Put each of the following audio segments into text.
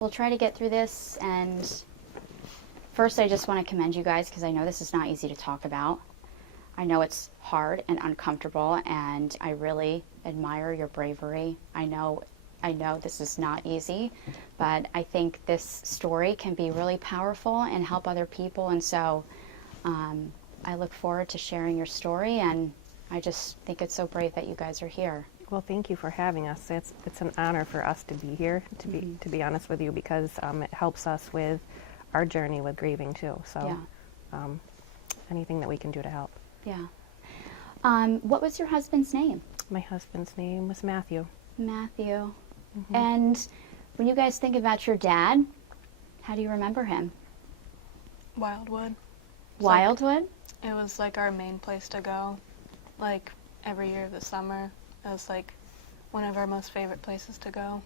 We'll try to get through this, and first I just want to commend you guys because I know this is not easy to talk about. I know it's hard and uncomfortable, and I really admire your bravery. I know this is not easy, but I think this story can be really powerful and help other people, and so I look forward to sharing your story, and I just think it's so brave that you guys are here. Well, thank you for having us. It's an honor for us to be here, to be honest with you, because it helps us with our journey with grieving too. So anything that we can do to help. Yeah. What was your husband's name? My husband's name was Matthew. Matthew. And when you guys think about your dad, how do you remember him? Wildwood. Wildwood? It was like our main place to go, like every year of the summer. It was like one of our most favorite places to go.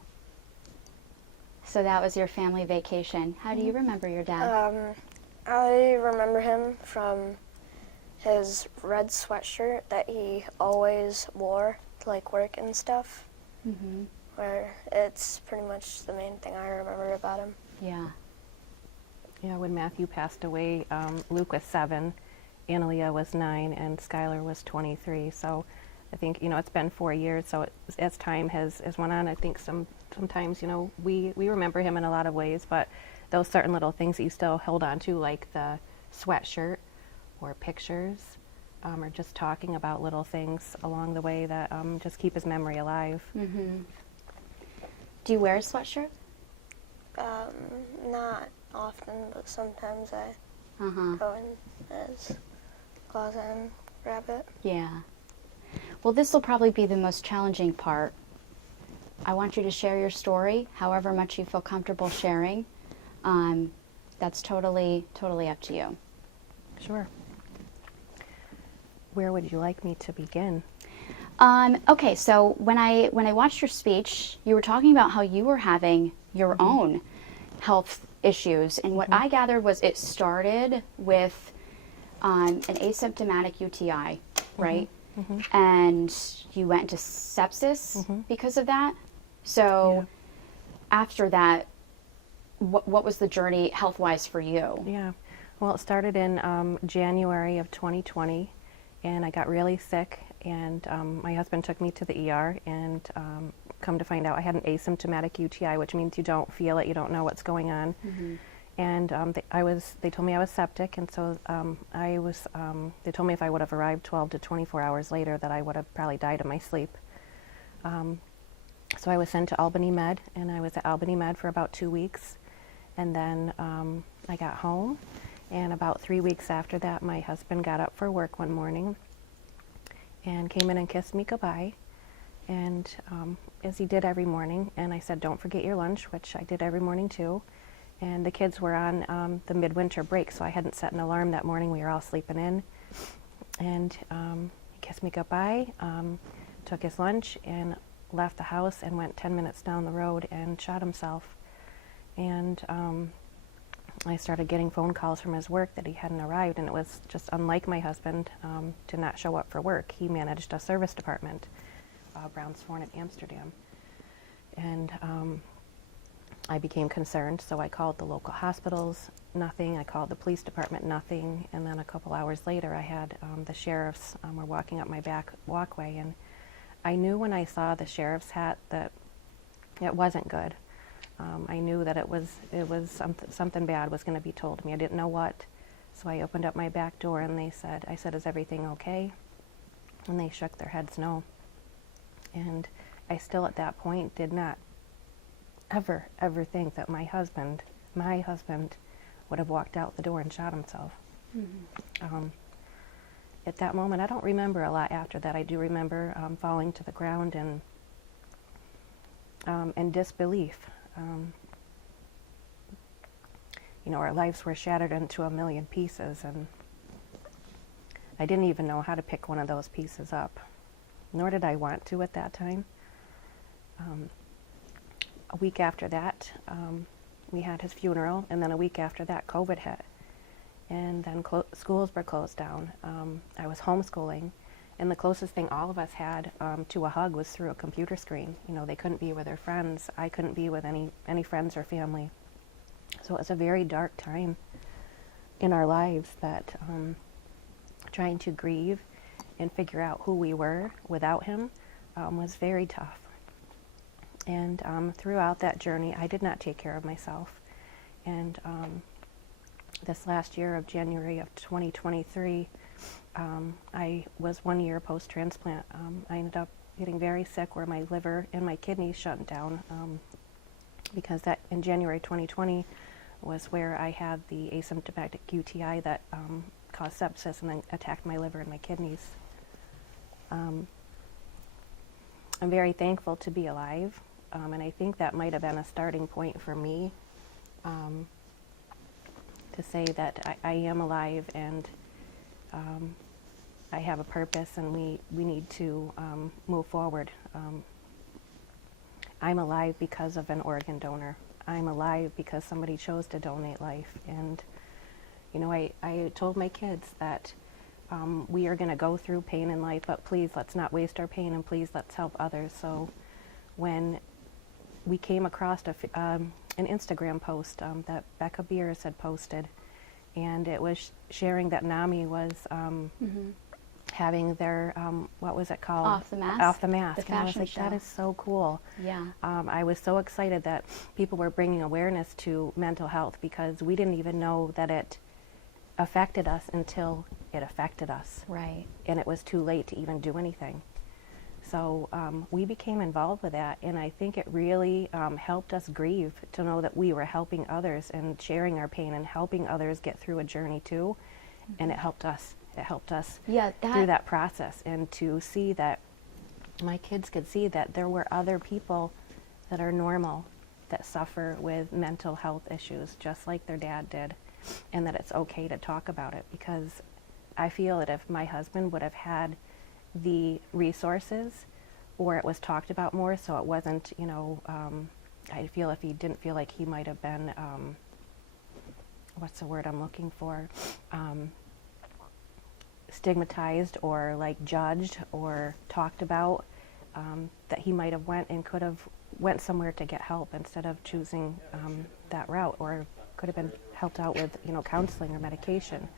So that was your family vacation. How do you remember your dad? I remember him from his red sweatshirt that he always wore to like work and stuff. Where it's pretty much the main thing I remember about him. Yeah. Yeah, when Matthew passed away, Luke was 7, Analiah was 9, and Skylar was 23. So I think, it's been 4 years, so as time has went on, I think sometimes, we remember him in a lot of ways, but those certain little things that you still hold on to, like the sweatshirt or pictures, or just talking about little things along the way that just keep his memory alive. Do you wear a sweatshirt? Not often, but sometimes I go in his closet and grab it. Yeah. Well, this will probably be the most challenging part. I want you to share your story, however much you feel comfortable sharing. That's totally up to you. Sure. Where would you like me to begin? Okay, so when I watched your speech, you were talking about how you were having your own health issues, and what I gathered was it started with an asymptomatic UTI, right? And you went into sepsis because of that. So after that, what was the journey health-wise for you? Yeah, well, it started in January of 2020, and I got really sick, and my husband took me to the ER, and come to find out I had an asymptomatic UTI, which means you don't feel it, you don't know what's going on. And they told me I was septic, and so they told me if I would have arrived 12 to 24 hours later that I would have probably died in my sleep. So I was sent to Albany Med, and I was at Albany Med for about 2 weeks, and then I got home, and about 3 weeks after that, my husband got up for work one morning and came in and kissed me goodbye, and as he did every morning, and I said, "Don't forget your lunch," which I did every morning too. And the kids were on the midwinter break, so I hadn't set an alarm that morning. We were all sleeping in. And he kissed me goodbye, took his lunch, and left the house and went 10 minutes down the road and shot himself. And I started getting phone calls from his work that he hadn't arrived, and it was just unlike my husband to not show up for work. He managed a service department, Brownsvorn in Amsterdam. And I became concerned, so I called the local hospitals, nothing. I called the police department, nothing. And then a couple hours later, I had the sheriffs were walking up my back walkway, and I knew when I saw the sheriff's hat that it wasn't good. I knew that it was something bad was going to be told to me. I didn't know what, so I opened up my back door, and I said, "Is everything okay?" And they shook their heads no. And I still at that point did not ever think that my husband would have walked out the door and shot himself. At that moment, I don't remember a lot after that. I do remember falling to the ground and disbelief. Our lives were shattered into a million pieces, and I didn't even know how to pick one of those pieces up, nor did I want to at that time. A week after that, we had his funeral, and then a week after that, COVID hit. And then schools were closed down. I was homeschooling, And the closest thing all of us had to a hug was through a computer screen. You know, they couldn't be with their friends. I couldn't be with any friends or family. So it was a very dark time in our lives that trying to grieve and figure out who we were without him was very tough. And throughout that journey, I did not take care of myself. And this last year of January of 2023, I was 1 year post-transplant. I ended up getting very sick where my liver and my kidneys shut down because that in January 2020 was where I had the asymptomatic UTI that caused sepsis and then attacked my liver and my kidneys. I'm very thankful to be alive, and I think that might have been a starting point for me to say that I am alive and I have a purpose, and we need to move forward. I'm alive because of an organ donor. I'm alive because somebody chose to donate life. And, you know, I told my kids that we are going to go through pain in life, but please let's not waste our pain, and please let's help others. So when we came across an Instagram post that Becca Beers had posted, and it was sharing that NAMI was having their, what was it called? Off the Mask. Off the Mask. The And I was fashion like, show. that is so cool. Yeah. I was so excited that people were bringing awareness to mental health, because we didn't even know that it affected us until it affected us. Right. And it was too late to even do anything. So we became involved with that, and I think it really helped us grieve to know that we were helping others and sharing our pain and helping others get through a journey too. And it helped us. It helped us through that process, and to see that my kids could see that there were other people that are normal that suffer with mental health issues just like their dad did, and that it's okay to talk about it. Because I feel that if my husband would have had the resources, or it was talked about more, so it wasn't, you know, I feel if he didn't feel like he might have been, what's the word I'm looking for, stigmatized or like judged or talked about, that he might have went and could have went somewhere to get help instead of choosing that route, or could have been helped out with, you know, counseling or medication.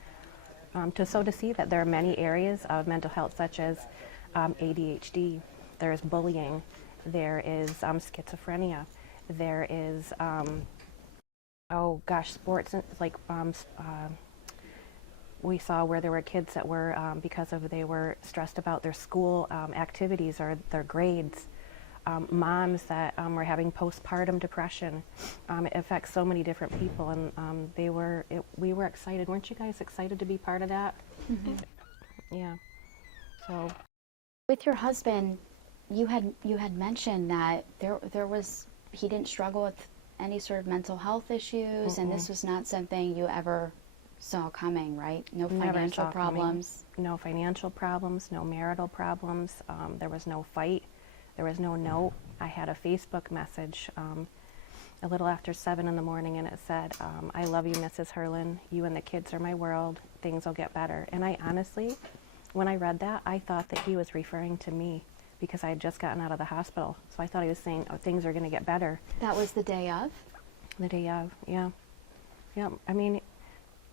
To see that there are many areas of mental health, such as ADHD, there's bullying, there is schizophrenia, there is, sports, like we saw where there were kids that were, because of they were stressed about their school activities or their grades, moms that were having postpartum depression. It affects so many different people, and we were excited. Weren't you guys excited to be part of that? Mm-hmm. Yeah. So With your husband, you had mentioned that he didn't struggle with any sort of mental health issues, and this was not something you ever saw coming, right? No financial problems. No financial problems, no marital problems. There was no fight. There was no note. I had a Facebook message a little after 7 in the morning, and it said, I love you, Mrs. Herlan. You and the kids are my world. Things will get better. And I honestly, when I read that, I thought that he was referring to me, because I had just gotten out of the hospital. So I thought he was saying, oh, things are going to get better. That was the day of? The day of, yeah. Yeah, I mean,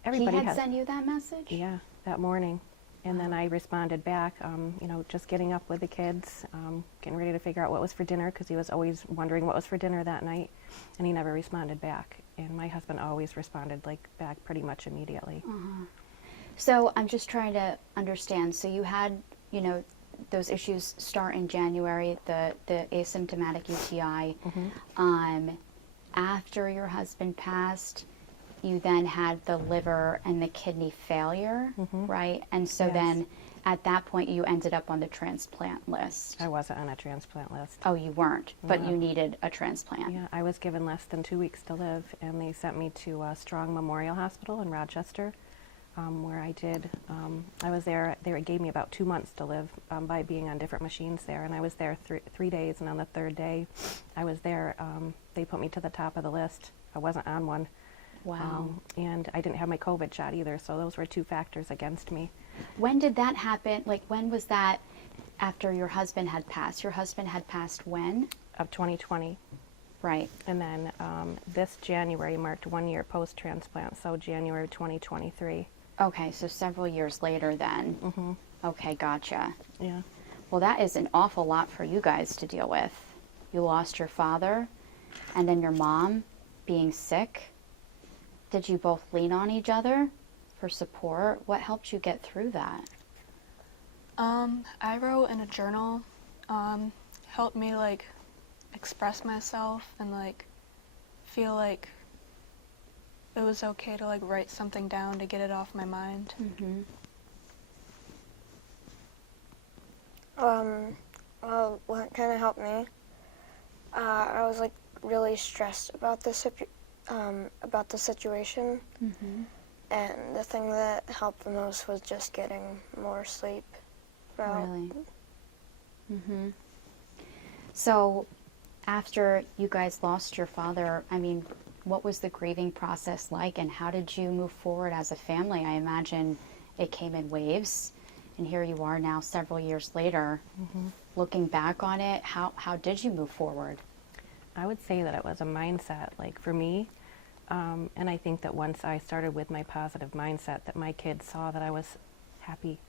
everybody He had sent you that message? Yeah, that morning. And then I responded back, you know, just getting up with the kids, getting ready to figure out what was for dinner, because he was always wondering what was for dinner that night, and he never responded back. And my husband always responded back pretty much immediately. Uh-huh. So I'm just trying to understand. So you had, you know, those issues start in January, the asymptomatic UTI. Mm-hmm. After your husband passed, you then had the liver and the kidney failure, right? And so then at that point you ended up on the transplant list. I wasn't on a transplant list. Oh, you weren't, but No. you needed a transplant. Yeah, I was given less than 2 weeks to live, and they sent me to Strong Memorial Hospital in Rochester, where I did, I was there, they gave me about 2 months to live by being on different machines there, and I was there 3 days, and on the third day I was there, they put me to the top of the list. I wasn't on one. Wow. And I didn't have my COVID shot either, so those were 2 factors against me. When did that happen? Like, when was that after your husband had passed? Your husband had passed when? Of 2020. Right. And then this January marked 1 year post-transplant, so January 2023. Okay, so several years later then. Mm-hmm. Okay, gotcha. Yeah. Well, that is an awful lot for you guys to deal with. You lost your father, and then your mom being sick. Did you both lean on each other for support? What helped you get through that? I wrote in a journal, helped me like express myself and like feel like it was okay to like write something down to get it off my mind. Mm-hmm. Well, what kind of helped me? I was like really stressed about the situation, Mm-hmm. and the thing that helped the most was just getting more sleep. Really? Mm-hmm. So, after you guys lost your father, I mean, what was the grieving process like, and how did you move forward as a family? I imagine it came in waves, and here you are now several years later. Mm-hmm. Looking back on it, how did you move forward? I would say that it was a mindset, like for me, and I think that once I started with my positive mindset, that my kids saw that I was happy,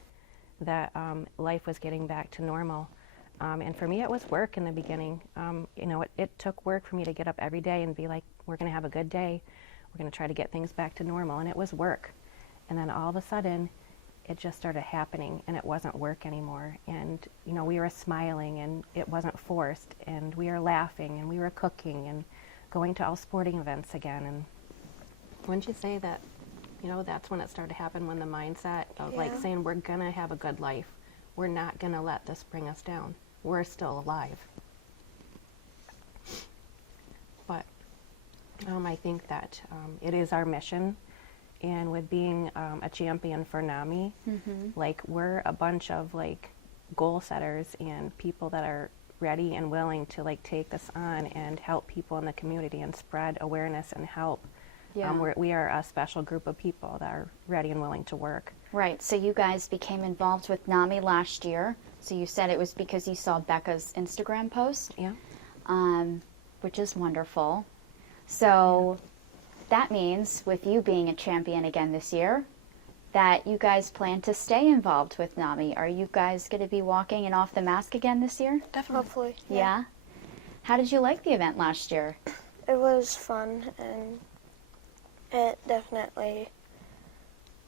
that life was getting back to normal. And for me, it was work in the beginning. You know, it took work for me to get up every day and be like, we're going to have a good day. We're going to try to get things back to normal. And it was work. And then all of a sudden, it just started happening, and it wasn't work anymore. And, you know, we were smiling, and it wasn't forced. And we were laughing, and we were cooking, and going to all sporting events again. And wouldn't you say that, you know, that's when it started to happen, when the mindset of like Yeah. saying saying we're going to have a good life. We're not going to let this bring us down. We're still alive. But I think that it is our mission, and with being a champion for NAMI, Mm-hmm. like we're a bunch of like goal setters and people that are ready and willing to like take this on and help people in the community and spread awareness and help. Yeah. We are a special group of people that are ready and willing to work. Right. So you guys became involved with NAMI last year. So you said it was because you saw Becca's Instagram post, Yeah. which is wonderful. So that means, with you being a champion again this year, that you guys plan to stay involved with NAMI. Are you guys going to be walking and off the mask again this year? Definitely. Hopefully. Yeah. How did you like the event last year? It was fun, and it definitely,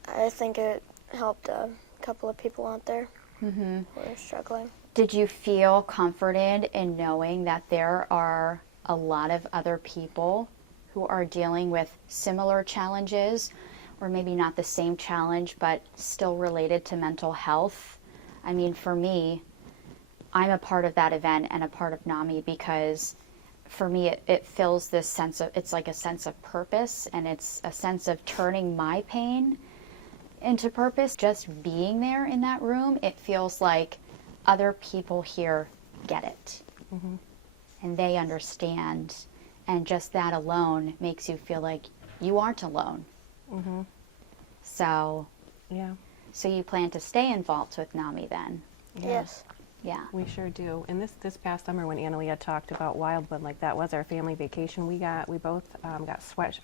I think it helped a couple of people out there Mm-hmm. who are struggling. Did you feel comforted in knowing that there are a lot of other people who are dealing with similar challenges, or maybe not the same challenge, but still related to mental health? I mean, for me, I'm a part of that event and a part of NAMI because for me it fills this sense of, it's like a sense of purpose, and it's a sense of turning my pain into purpose. Just being there in that room, it feels like other people here get it. Mm-hmm. And they understand, and just that alone makes you feel like you aren't alone. Mm-hmm. So Yeah. so you plan to stay involved with NAMI then? Yes. Yeah. We sure do. And this past summer when Analiah talked about Wildwood, like that was our family vacation. We both got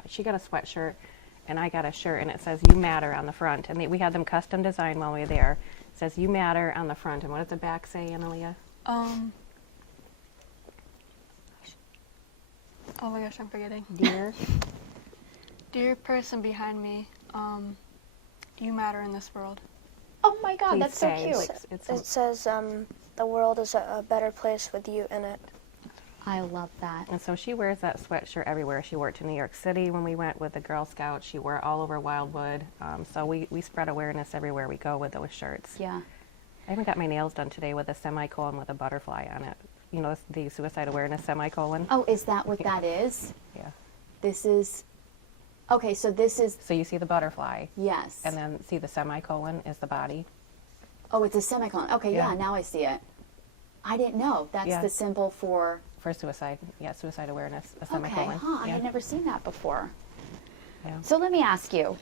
she got a sweatshirt and I got a shirt, and it says "You Matter" on the front. And we had them custom designed while we were there. It says "You Matter" on the front. And what does the back say, Analiah? Oh my gosh, I'm forgetting. Dear. Dear person behind me, you matter in this world. Oh my God, Please that's so stay. cute. It says the world is a better place with you in it. I love that. And so she wears that sweatshirt everywhere. She wore it to New York City when we went with the Girl Scouts. She wore it all over Wildwood. So we spread awareness everywhere we go with those shirts. Yeah. I even got my nails done today with a semicolon with a butterfly on it. You know, the suicide awareness semicolon. Oh, is that what that is? Yeah. This is, okay, so this is, So you see the butterfly, yes. and then see the semicolon is the body. Oh, it's a semicolon. Okay, yeah, Yeah. now I see it. I didn't know. That's Yeah. the symbol for, For suicide, yeah, suicide awareness, a okay, semicolon. huh, I Yeah. had never seen that before. Yeah. So let me ask you,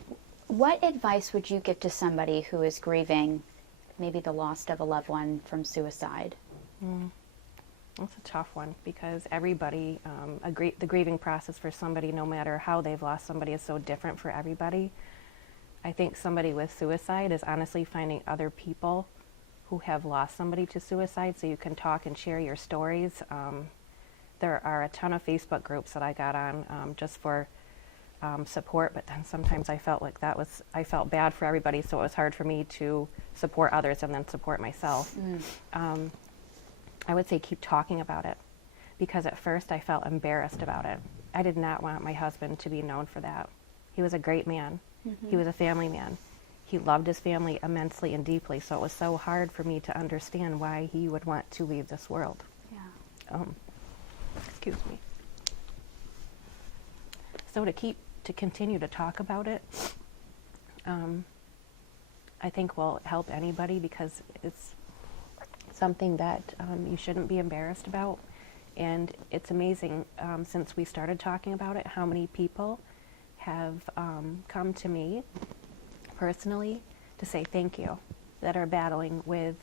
what advice would you give to somebody who is grieving maybe the loss of a loved one from suicide? That's a tough one because everybody, the grieving process for somebody, no matter how they've lost somebody, is so different for everybody. I think somebody with suicide is honestly finding other people who have lost somebody to suicide so you can talk and share your stories. There are a ton of Facebook groups that I got on just for support, but then sometimes I felt like I felt bad for everybody, so it was hard for me to support others and then support myself. I would say keep talking about it, because at first I felt embarrassed about it. I did not want my husband to be known for that. He was a great man. He was a family man. He loved his family immensely and deeply, so it was so hard for me to understand why he would want to leave this world. Yeah. Excuse me. So to continue to talk about it, I think will help anybody, because it's something that you shouldn't be embarrassed about. And it's amazing, since we started talking about it, how many people have come to me personally to say thank you, that are battling with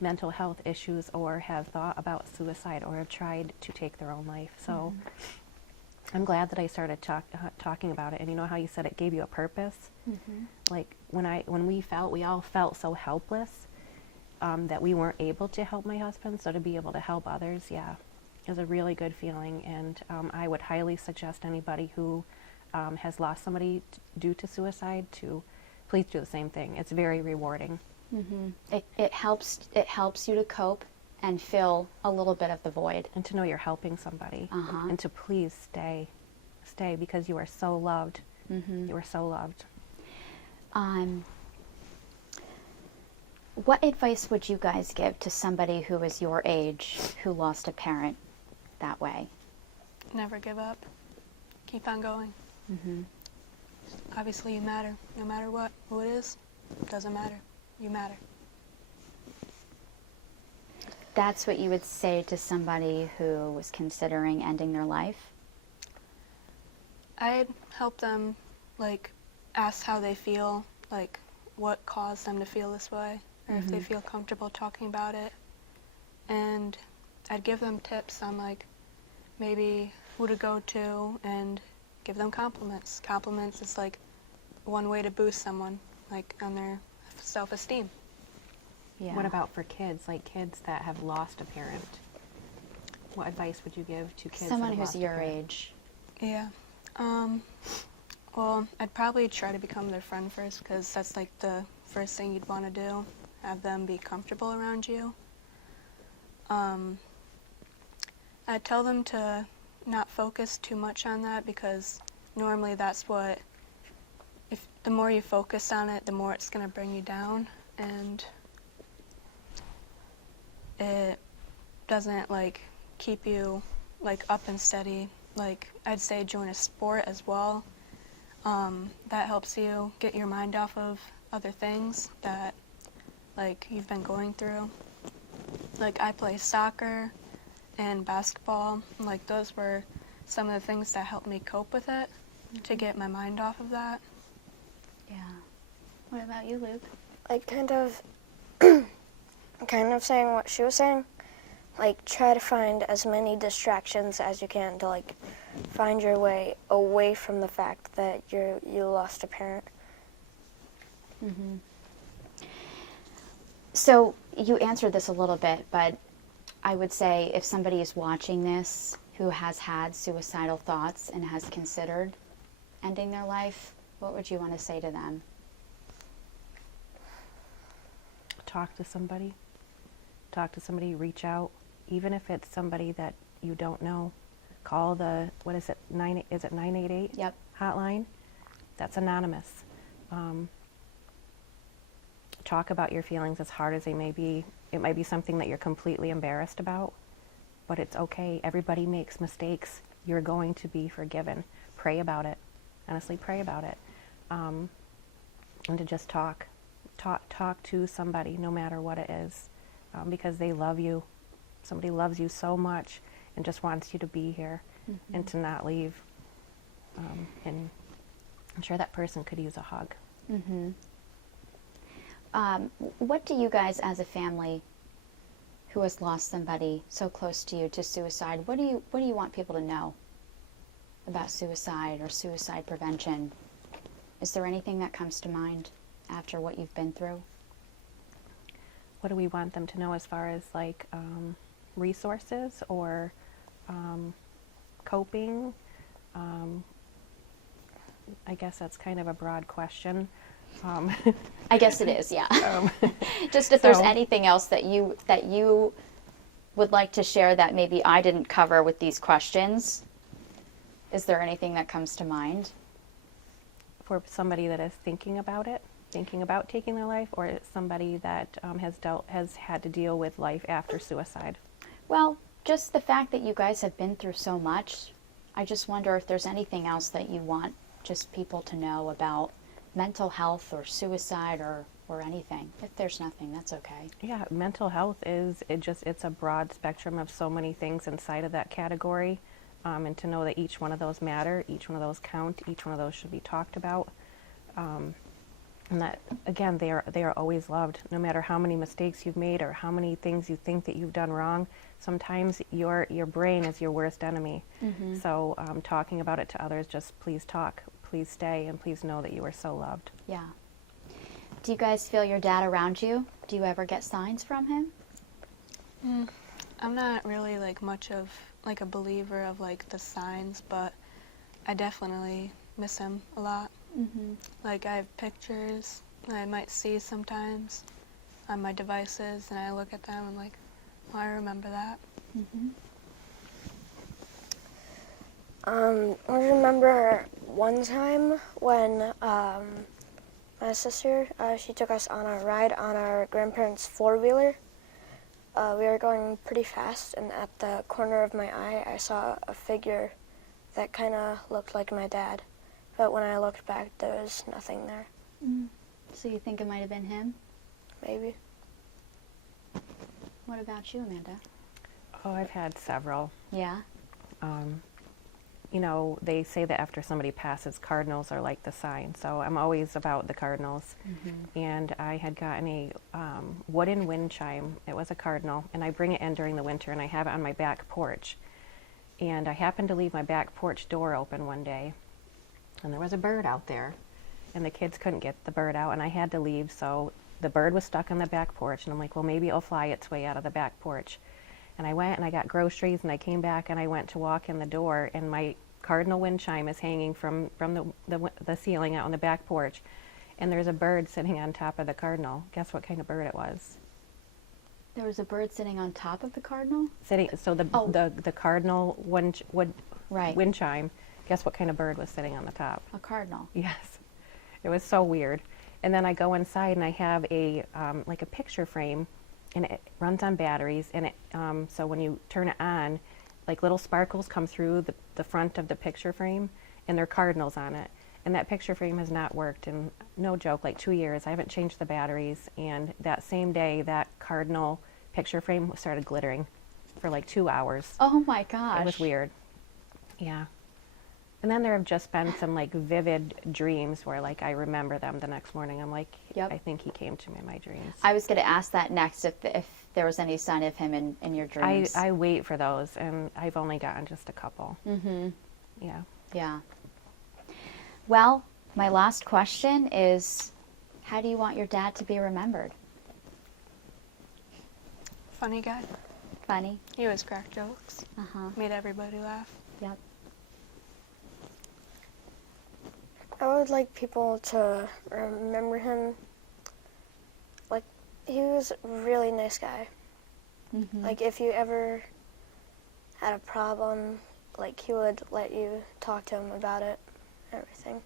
mental health issues or have thought about suicide or have tried to take their own life. So I'm glad that I started talking about it. And you know how you said it gave you a purpose? Like when we all felt so helpless, that we weren't able to help my husband, so to be able to help others, yeah, is a really good feeling. And I would highly suggest anybody who has lost somebody due to suicide to please do the same thing. It's very rewarding. It helps you to cope and fill a little bit of the void. And to know you're helping somebody. And to please stay because you are so loved. You are so loved. What advice would you guys give to somebody who is your age who lost a parent that way? Never give up. Keep on going. Obviously, you matter. No matter who it is, doesn't matter. You matter. That's what you would say to somebody who was considering ending their life? I'd help them, ask how they feel, what caused them to feel this way, or if they feel comfortable talking about it. And I'd give them tips on, maybe who to go to, and give them compliments. Compliments is, one way to boost someone, on their self-esteem. Yeah. What about for kids, kids that have lost a parent? What advice would you give to kids Someone that have who's lost a your parent? age? Yeah. Well, I'd probably try to become their friend first, because that's the first thing you'd want to do, have them be comfortable around you. I'd tell them to not focus too much on that, because normally that's what, if the more you focus on it, the more it's going to bring you down, and it doesn't keep you up and steady. I'd say join a sport as well. That helps you get your mind off of other things that you've been going through. I play soccer and basketball. Those were some of the things that helped me cope with it, to get my mind off of that. Yeah. What about you, Luke? Kind of saying what she was saying. Try to find as many distractions as you can to find your way away from the fact that you lost a parent. So you answered this a little bit, but I would say if somebody is watching this who has had suicidal thoughts and has considered ending their life, what would you want to say to them? Talk to somebody. Reach out. Even if it's somebody that you don't know, call the, 988? Yep. Hotline? That's anonymous. Talk about your feelings, as hard as they may be. It might be something that you're completely embarrassed about, but it's okay. Everybody makes mistakes. You're going to be forgiven. Pray about it. Honestly, pray about it. And to just talk to somebody, no matter what it is, because they love you. Somebody loves you so much and just wants you to be here and to not leave. And sure that person could use a hug. Mm-hmm. What do you guys as a family who has lost somebody so close to you to suicide, what do you want people to know about suicide or suicide prevention? Is there anything that comes to mind after what you've been through? What do we want them to know as far as like resources or coping? I guess that's kind of a broad question. I guess it is, yeah. Just if there's so- anything else that you would like to share that maybe I didn't cover with these questions, is there anything that comes to mind? For somebody that is thinking about taking their life, or it's somebody that has had to deal with life after suicide? Well, just the fact that you guys have been through so much, I just wonder if there's anything else that you want just people to know about mental health or suicide or anything. If there's nothing, that's okay. Yeah, mental health it's a broad spectrum of so many things inside of that category, and to know that each one of those matter, each one of those count, each one of those should be talked about, and that again they are always loved, no matter how many mistakes you've made or how many things you think that you've done wrong. Sometimes your brain is your worst enemy. Mm-hmm. So talking about it to others, just please talk, please stay, and please know that you are so loved. Yeah. Do you guys feel your dad around you? Do you ever get signs from him? I'm not really like much of like a believer of like the signs, but I definitely miss him a lot. Mm-hmm. Like I have pictures that I might see sometimes on my devices, and I look at them and like, oh, I remember that. Mm-hmm. I remember one time when my sister, she took us on a ride on our grandparents' four-wheeler. We were going pretty fast, and at the corner of my eye, I saw a figure that kind of looked like my dad. But when I looked back, there was nothing there. Mm. So you think it might have been him? Maybe. What about you, Amanda? Oh, I've had several. Yeah? You know, they say that after somebody passes, cardinals are like the sign. So I'm always about the cardinals. Mm-hmm. And I had gotten a wooden wind chime. It was a cardinal, and I bring it in during the winter, and I have it on my back porch. And I happened to leave my back porch door open one day, and there was a bird out there, and the kids couldn't get the bird out, and I had to leave, so the bird was stuck on the back porch, and I'm like, well, maybe it'll fly its way out of the back porch. And I went and I got groceries, and I came back and I went to walk in the door, and my cardinal wind chime is hanging from the ceiling out on the back porch, and there's a bird sitting on top of the cardinal. Guess what kind of bird it was? There was a bird sitting on top of the cardinal? So the cardinal wind chime. Guess what kind of bird was sitting on the top? A cardinal. Yes, it was so weird. And then I go inside and I have a like a picture frame, and it runs on batteries. And it so when you turn it on, like little sparkles come through the front of the picture frame, and there are cardinals on it. And that picture frame has not worked in, no joke, like 2 years. I haven't changed the batteries, and that same day, that cardinal picture frame started glittering for like 2 hours. Oh my gosh. It was weird. Yeah. And then there have just been some like vivid dreams where like I remember them the next morning. I'm like, Yep. I think he came to me in my dreams. I was going to ask that next, if there was any sign of him in your dreams. I wait for those, and I've only gotten just a couple. Mm-hmm. Yeah. Yeah. Well, my last question is, how do you want your dad to be remembered? Funny guy. Funny? He always cracked jokes. Uh-huh. Made everybody laugh. Yep. I would like people to remember him. Like, he was a really nice guy. Mm-hmm. Like, if you ever had a problem, like, he would let you talk to him about it, everything.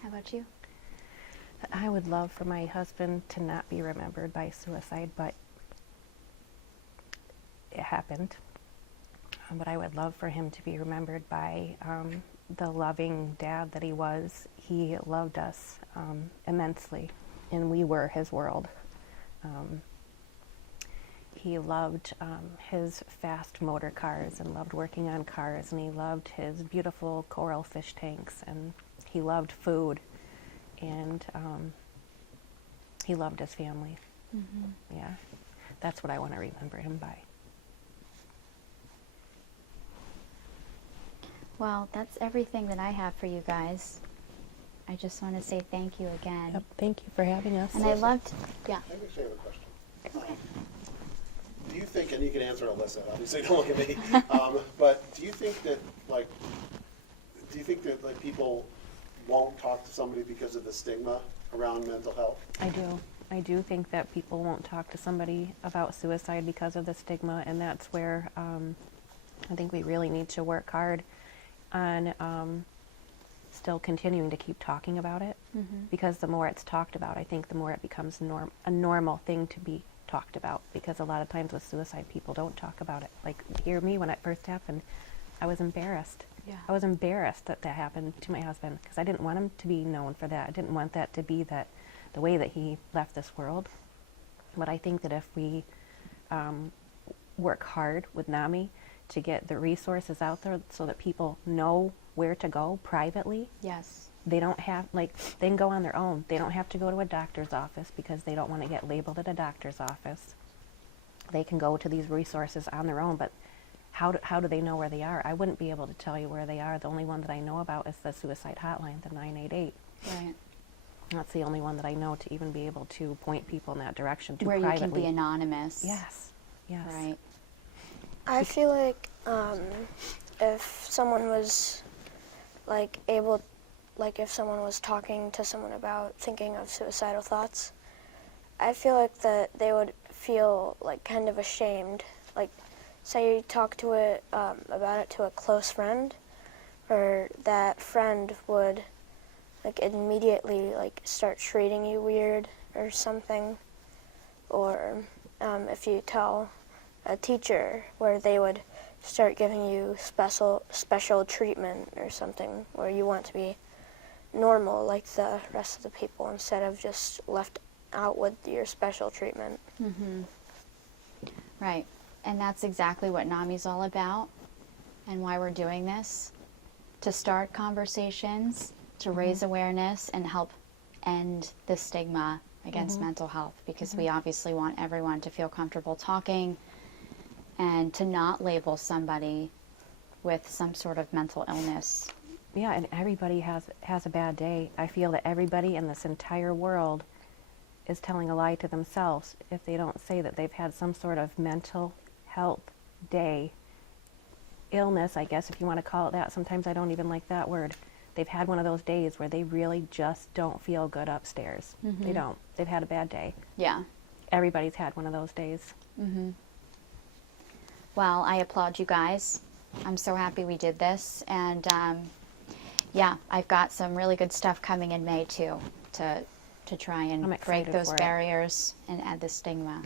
How about you? I would love for my husband to not be remembered by suicide, but it happened. But I would love for him to be remembered by the loving dad that he was. He loved us immensely, and we were his world. He loved his fast motor cars and loved working on cars, and he loved his beautiful coral fish tanks, and he loved food, and he loved his family. Yeah, that's what I want to remember him by. Well, that's everything that I have for you guys. I just want to say thank you again. Yep, thank you for having us. And I loved, yeah. I actually have a question. Do you think, and you can answer Alyssa, obviously don't look at me, but do you think that like people won't talk to somebody because of the stigma around mental health? I do. I do think that people won't talk to somebody about suicide because of the stigma, and that's where I think we really need to work hard on still continuing to keep talking about it, because the more it's talked about, I think the more it becomes a normal thing to be talked about, because a lot of times with suicide, people don't talk about it. Like, hear me, when it first happened, I was embarrassed. Yeah. I was embarrassed that that happened to my husband, because I didn't want him to be known for that. I didn't want that to be the way that he left this world. But I think that if we work hard with NAMI to get the resources out there so that people know where to go privately, Yes. they don't have, like, they can go on their own. They don't have to go to a doctor's office because they don't want to get labeled at a doctor's office. They can go to these resources on their own, but how do they know where they are? I wouldn't be able to tell you where they are. The only one that I know about is the suicide hotline, the 988. Right. That's the only one that I know to even be able to point people in that direction to Where privately. you can be anonymous. Yes, yes. Right. I feel like if someone was if someone was talking to someone about thinking of suicidal thoughts, I feel like that they would feel like kind of ashamed. Like, say you talk to it about it to a close friend, or that friend would like immediately like start treating you weird or something, or if you tell a teacher, where they would start giving you special treatment or something, where you want to be normal like the rest of the people instead of just left out with your special treatment. Right. And that's exactly what NAMI's all about, and why we're doing this, to start conversations, to raise awareness and help end the stigma against mental health, because we obviously want everyone to feel comfortable talking and to not label somebody with some sort of mental illness. Yeah, and everybody has a bad day. I feel that everybody in this entire world is telling a lie to themselves if they don't say that they've had some sort of mental health day, illness, I guess, if you want to call it that. Sometimes I don't even like that word. They've had one of those days where they really just don't feel good upstairs. They don't. They've had a bad day. Yeah. Everybody's had one of those days. Well, I applaud you guys. I'm so happy we did this. And yeah, I've got some really good stuff coming in May too, to try and I'm break excited those for it. barriers and add the stigma.